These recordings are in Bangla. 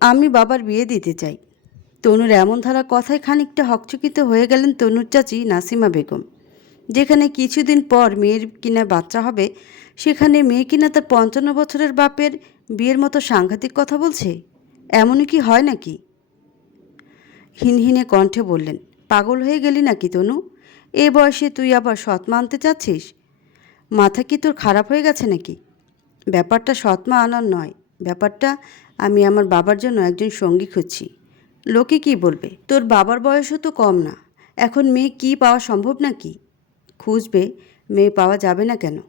আমি বাবার বিয়ে দিতে চাই। তনুর এমন ধারা কথায় খানিকটা হকচকিত হয়ে গেলেন তনুর চাচি নাসিমা বেগম। যেখানে কিছুদিন পর মেয়ের কিনা বাচ্চা হবে, সেখানে মেয়ে কিনা তার পঞ্চান্ন বছরের বাপের বিয়ের মতো সাংঘাতিক কথা বলছে? এমনই কি হয় নাকি? হিনহিনে কণ্ঠে বললেন, পাগল হয়ে গেলি নাকি তনু? এ বয়সে তুই আবার সৎমা আনতে চাচ্ছিস? মাথা কি তোর খারাপ হয়ে গেছে নাকি? ব্যাপারটা সৎমা আনার নয়। ব্যাপারটা আমি আমার বাবার জন্য একজন সঙ্গী খুঁজছি। লোকে কি বলবে? তোর বাবার বয়সও তো কম না। এখন মেয়ে কি পাওয়া সম্ভব নাকি? খুঁজবে, মেয়ে পাওয়া যাবে না কেন?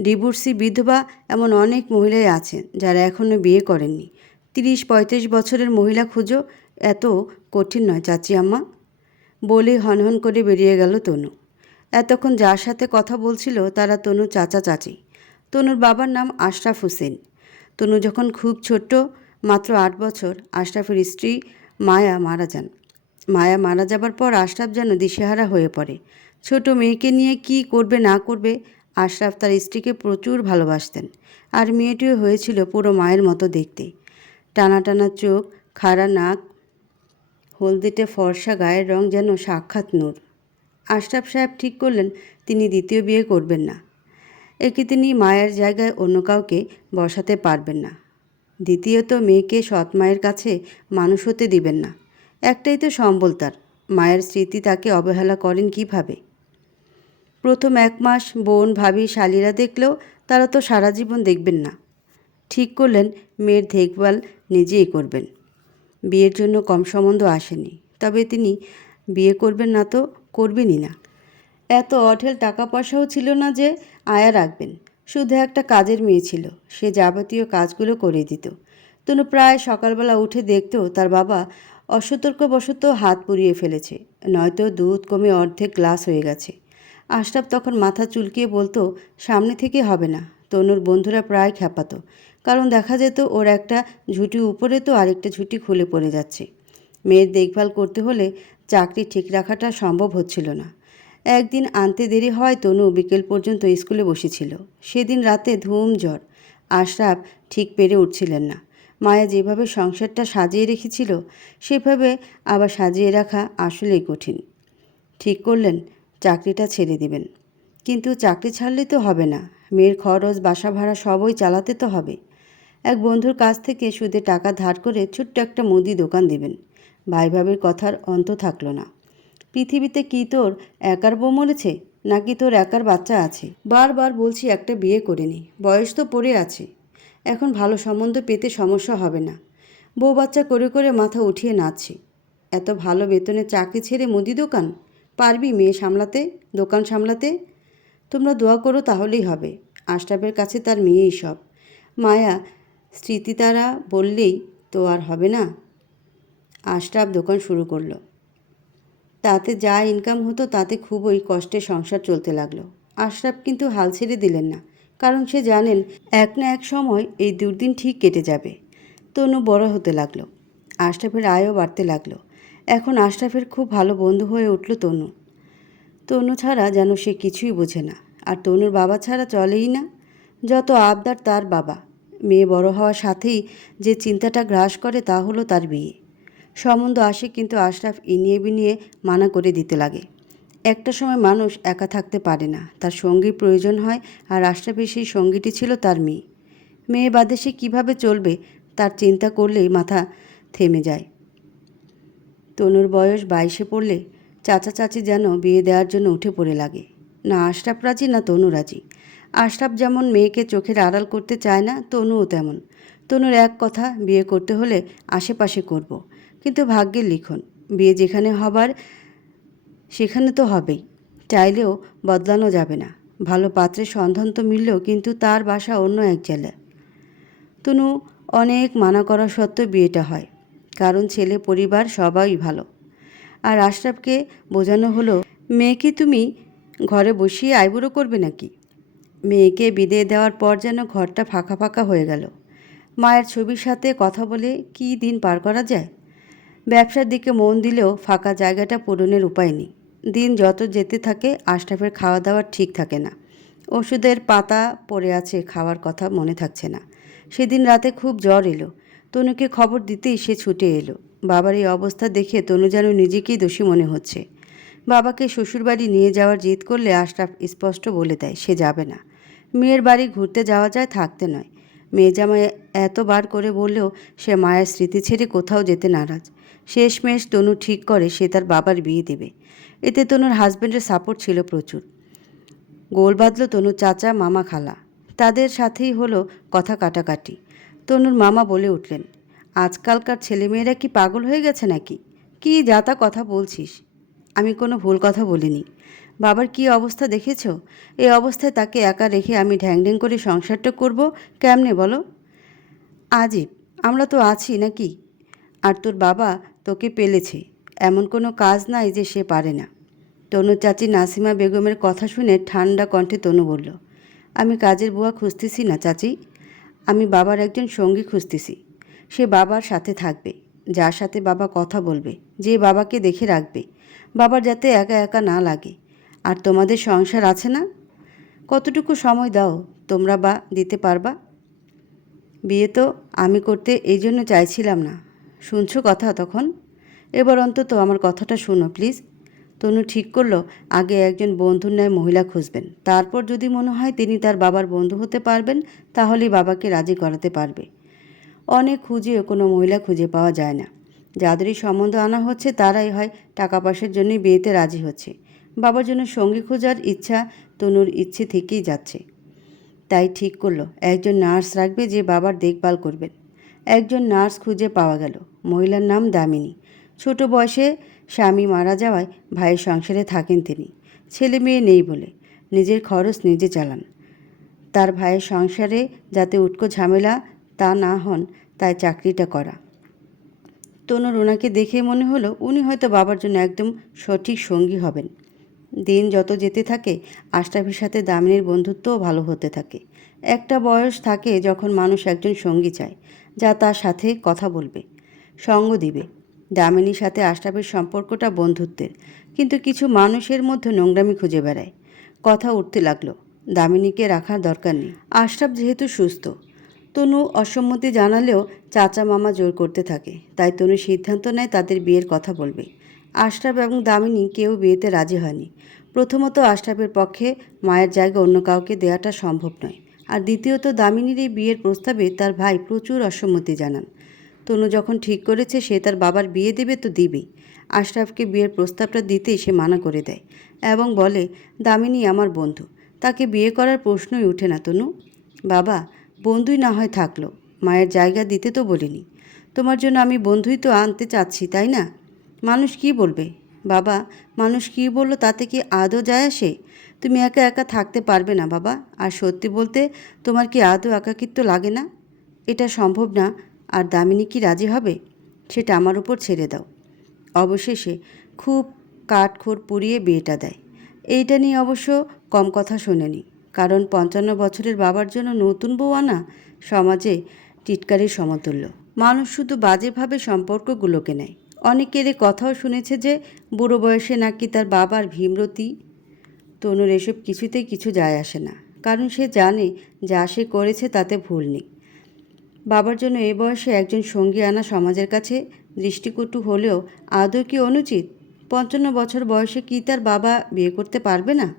ডিভোর্সি বিধবা এমন অনেক মহিলাই আছেন যারা এখনও বিয়ে করেননি। তিরিশ, পঁয়ত্রিশ বছরের মহিলা খুঁজো, এত কঠিন নয় চাচি আম্মা। বলে হনহন করে বেরিয়ে গেল তনু। এতক্ষণ যার সাথে কথা বলছিল তারা তনু চাচা চাচি। তনুর বাবার নাম আশরাফ হোসেন। তনু যখন খুব ছোট্ট মাত্র আট বছর আশরাফের স্ত্রী মায়া মারা যান। মায়া মারা যাবার পর আশরাফ যেন দিশেহারা হয়ে পড়ে। ছোট মেয়েকে নিয়ে কি করবে না করবে আশরাফ তার স্ত্রীকে প্রচুর ভালোবাসতেন আর মেয়েটিও হয়েছিল পুরো মায়ের মতো দেখতে। টানা টানা চোখ, খাড়া নাক, হলদেটে ফর্সা গায়ের রং যেন সাক্ষাৎ নূর। আশরাফ সাহেব ঠিক করলেন তিনি দ্বিতীয় বিয়ে করবেন না। একে তিনি মায়ের জায়গায় অন্য কাউকে বসাতে পারবেন না। দ্বিতীয়ত মেয়েকে সৎ মায়ের কাছে মানুষ হতে দিবেন না। একটাই তো সম্বল তার, মায়ের স্মৃতি তাকে অবহেলা করেন কীভাবে? প্রথম এক মাস বোন ভাবি শালিরা দেখলেও তারা তো সারা জীবন দেখবেন না। ঠিক করলেন, মেয়ের দেখভাল নিজেই করবেন। বিয়ের জন্য কম সম্বন্ধ আসেনি, তবে তিনি বিয়ে করবেন না তো করবেনই না। এত অঢেল টাকা পয়সাও ছিল না যে আয়া রাখবেন। শুধু একটা কাজের মেয়ে ছিল। সে যাবতীয় কাজগুলো করে দিত। তনু প্রায় সকালবেলা উঠে দেখতো তার বাবা অসতর্কবশত হাত পুড়িয়ে ফেলেছে, নয়তো দুধ কমে অর্ধেক গ্লাস হয়ে গেছে। আশরাফ তখন মাথা চুলকিয়ে বলতো, সামনে থেকে হবে না। তনুর বন্ধুরা প্রায় খ্যাপাতো, কারণ দেখা যেত ওর একটা ঝুঁটি উপরে তো আরেকটা ঝুঁটি খুলে পড়ে যাচ্ছে। মেয়ের দেখভাল করতে হলে চাকরি ঠিক রাখাটা সম্ভব হচ্ছিল না। একদিন আনতে দেরি হয় তনু বিকেল পর্যন্ত স্কুলে বসেছিল। সেদিন রাতে ধুম জ্বর। আশরাফ ঠিক পেরে উঠছিলেন না। মায়া যেভাবে সংসারটা সাজিয়ে রেখেছিল, সেভাবে আবার সাজিয়ে রাখা আসলেই কঠিন। ঠিক করলেন, চাকরিটা ছেড়ে দিবেন। কিন্তু চাকরি ছাড়লে তো হবে না। মেয়ের খরচ, বাসা ভাড়া সবই চালাতে তো হবে। এক বন্ধুর কাছ থেকে সুদে টাকা ধার করে ছোট্ট একটা মুদি দোকান দিবেন। ভাই ভাবির কথার অন্ত থাকল না। পৃথিবীতে কি তোর একার বউ মরেছে, নাকি তোর একার বাচ্চা আছে? বারবার বলছি একটা বিয়ে করে নি, বয়স তো পড়ে আছে। এখন ভালো সম্বন্ধ পেতে সমস্যা হবে না। বউ বাচ্চা করে করে মাথা উঠিয়ে নাচছি। এত ভালো বেতনে চাকরি ছেড়ে মুদি দোকান? পারবি মেয়ে সামলাতে, দোকান সামলাতে? তোমরা দোয়া করো তাহলেই হবে। আশরাফের কাছে তার মেয়েই সব। মায়া স্মৃতি তারা বললেই তো আর হবে না। আশরাফ দোকান শুরু করল। তাতে যা ইনকাম হতো তাতে খুবই কষ্টে সংসার চলতে লাগল। আশরাফ কিন্তু হাল ছেড়ে দিলেন না, কারণ সে জানেন এক না এক সময় এই দুর্দিন ঠিক কেটে যাবে। তনু বড় হতে লাগল, আশরাফের আয়ও বাড়তে লাগল। এখন আশরাফের খুব ভালো বন্ধু হয়ে উঠল তনু। তনু ছাড়া যেন সে কিছুই বোঝে না, আর তনুর বাবা ছাড়া চলেই না। যত আবদার তার বাবা, মেয়ে বড় হওয়ার সাথেই যে চিন্তাটা গ্রাস করে তা হলো তার বিয়ে। সম্বন্ধ আসে কিন্তু আশরাফ ইনিয়ে বিনিয়ে মানা করে দিতে লাগে। একটা সময় মানুষ একা থাকতে পারে না, তার সঙ্গীর প্রয়োজন হয় আর আশরাফের সেই সঙ্গীটি ছিল তার মেয়ে। মেয়ে বাদে সে কীভাবে চলবে তার চিন্তা করলেই মাথা থেমে যায়। তনুর বয়স বাইশে পড়লে চাচা চাচি যেন বিয়ে দেওয়ার জন্য উঠে পড়ে লাগে। না আশরাফ রাজি, না তনু রাজি। আশরাফ যেমন মেয়েকে চোখের আড়াল করতে চায় না, তনুও তেমন। তনুর এক কথা, বিয়ে করতে হলে আশেপাশে করব। কিন্তু ভাগ্যের লিখন। বিয়ে যেখানে হবার, সেখানে তো হবেই। চাইলেও বদলানো যাবে না। ভালো পাত্রের সন্ধান তো মিললেও কিন্তু তার বাসা অন্য এক জেলায় তনু অনেক মানা করা সত্ত্বেও বিয়েটা হয়। কারণ ছেলে পরিবার সবাই ভালো। আর আশরাফকে বোঝানো হলো মেয়েকে তুমি ঘরে বসিয়ে আইবুড়ো করবে নাকি? মেয়েকে বিদায় দেওয়ার পর যেন ঘরটা ফাঁকা ফাঁকা হয়ে গেল। মায়ের ছবির সাথে কথা বলে কি দিন পার করা যায়? ব্যবসার দিকে মন দিলেও ফাঁকা জায়গাটা পূরণের উপায় নেই। দিন যত যেতে থাকে, আশরাফের খাওয়া দাওয়া ঠিক থাকে না। ওষুধের পাতা পড়ে আছে, খাওয়ার কথা মনে থাকছে না। সেদিন রাতে খুব জ্বর এলো। তনুকে খবর দিতেই সে ছুটে এলো। বাবার এই অবস্থা দেখে তনু যেন নিজেকেই দোষী মনে হচ্ছে। বাবাকে শ্বশুরবাড়ি নিয়ে যাওয়ার জিদ করলে আশরাফ স্পষ্ট বলে দেয়, সে যাবে না। মেয়ের বাড়ি ঘুরতে যাওয়া যায়, থাকতে নয়। মেয়ে জামাই এতবার করে বললেও সে মায়ের স্মৃতি ছেড়ে কোথাও যেতে নারাজ। শেষমেশ তনু ঠিক করে সে তার বাবার বিয়ে দেবে। এতে তনুর হাজব্যান্ডের সাপোর্ট ছিল প্রচুর। গোল বাঁধল তনুর চাচা, মামা, খালা। তাদের সাথেই হলো কথা কাটাকাটি। তনুর মামা বলে উঠলেন, আজকালকার ছেলেমেয়েরা কি পাগল হয়ে গেছে নাকি? কি যাতা কথা বলছিস? আমি কোনো ভুল কথা বলিনি। বাবার কি অবস্থা দেখেছ? এই অবস্থায় তাকে একা রেখে আমি ঢ্যাং ঢ্যাং করে সংসারটা করব কেমনে বলো? আজীব, আমরা তো আছি নাকি? আর তোর বাবা তোকে পেলেছে, এমন কোনো কাজ নাই যে সে পারে না। তনু চাচি নাসিমা বেগমের কথা শুনে ঠান্ডা কণ্ঠে তনু বলল, আমি কাজের বুয়া খুঁজতেছি না চাচি। আমি বাবার একজন সঙ্গী খুঁজতেছি। সে বাবার সাথে থাকবে, যার সাথে বাবা কথা বলবে, যে বাবাকে দেখে রাখবে। বাবার যাতে একা একা না লাগে আর তোমাদের সংসার আছে না? কতটুকু সময় দাও, তোমরা বা দিতে পারবা? বিয়ে তো আমি করতে এই জন্য চাইছিলাম না। শুনছো কথা তখন? এবার অন্তত আমার কথাটা শোনো, প্লিজ। তনু ঠিক করল, আগে একজন বন্ধুর ন্যায় মহিলা খুঁজবেন। তারপর যদি মনে হয় তিনি তার বাবার বন্ধু হতে পারবেন, তাহলেই বাবাকে রাজি করাতে পারবে। অনেক খুঁজেও কোনো মহিলা খুঁজে পাওয়া যায় না। যাদেরই সম্বন্ধ আনা হচ্ছে, তারাই হয় টাকা পয়সার জন্যই বিয়েতে রাজি হচ্ছে। বাবার জন্য সঙ্গী খোঁজার ইচ্ছা তনুর ইচ্ছে থেকেই যাচ্ছে। তাই ঠিক করল, একজন নার্স রাখবে যে বাবার দেখভাল করবেন একজন নার্স খুঁজে পাওয়া গেল, মহিলার নাম দামিনী। ছোট বয়সে স্বামী মারা যাওয়ায় ভাইয়ের সংসারে থাকেন তিনি। ছেলে মেয়ে নেই বলে নিজের খরচ নিজে চালান। তার ভাইয়ের সংসারে যাতে উটকো ঝামেলা তা না হন, তাই চাকরিটা করা। তনুর ওনাকে দেখে মনে হলো, উনি হয়তো বাবার জন্য একদম সঠিক সঙ্গী হবেন। দিন যত যেতে থাকে, আশরাফের সাথে দামিনীর বন্ধুত্বও ভালো হতে থাকে। একটা বয়স থাকে যখন মানুষ একজন সঙ্গী চায়, যা তার সাথে কথা বলবে, সঙ্গ দিবে। দামিনীর সাথে আশরাফের সম্পর্কটা বন্ধুত্বের, কিন্তু কিছু মানুষের মধ্যে নোংরামি খুঁজে বেড়ায়। কথা উঠতে লাগল, দামিনীকে রাখার দরকার নেই। আশরাফ যেহেতু সুস্থ, তনু অসম্মতি জানালেও চাচা মামা জোর করতে থাকে, তাই তনু সিদ্ধান্ত নেয় তাদের বিয়ের কথা বলবে। আশরাফ এবং দামিনী কেউ বিয়েতে রাজি হয়নি। প্রথমত আশরাফের পক্ষে মায়ের জায়গা অন্য কাউকে দেওয়াটা সম্ভব নয়। আর দ্বিতীয়ত দামিনীর এই বিয়ের প্রস্তাবে তার ভাই প্রচুর অসম্মতি জানান। তনু যখন ঠিক করেছে, সে তার বাবার বিয়ে দেবে তো দিবেই। আশরাফকে বিয়ের প্রস্তাবটা দিতেই সে মানা করে দেয় এবং বলে, দামিনী আমার বন্ধু। তাকে বিয়ে করার প্রশ্নই ওঠে না তনু। বাবা, বন্ধুই না হয় থাকল। মায়ের জায়গা দিতে তো বলিনি। তোমার জন্য আমি বন্ধুই তো আনতে চাচ্ছি, তাই না? মানুষ কি বলবে? বাবা, মানুষ কি বলল তাতে কি আদৌ যায় আসে? তুমি একা একা থাকতে পারবে না বাবা। আর সত্যি বলতে, তোমার কি আদৌ একাকিত্ব লাগে না? এটা সম্ভব না। আর দামিনী কি রাজি হবে? সেটা আমার উপর ছেড়ে দাও। অবশেষে খুব কাঠখোর পুড়িয়ে বিয়েটা দেয়। এইটা নিয়ে অবশ্য কম কথা শোনেনি। কারণ পঞ্চান্ন বছরের বাবার জন্য নতুন বউ আনা সমাজে টিটকারির সমতুল্য। মানুষ শুধু বাজেভাবে সম্পর্কগুলোকে নেয়। অনেকের কথাও শুনেছে যে বুড়ো বয়সে নাকি তার বাবার ভীমরতি। তনুর এসব কিছুতেই কিছু যায় আসে না। কারণ সে জানে যা সে করেছে তাতে ভুল নেই। বাবার জন্য এ বয়সে একজন সঙ্গী আনা সমাজের কাছে দৃষ্টিকটু হলেও আদৌ কি অনুচিত? পঞ্চান্ন বছর বয়সে কি তার বাবা বিয়ে করতে পারবে না?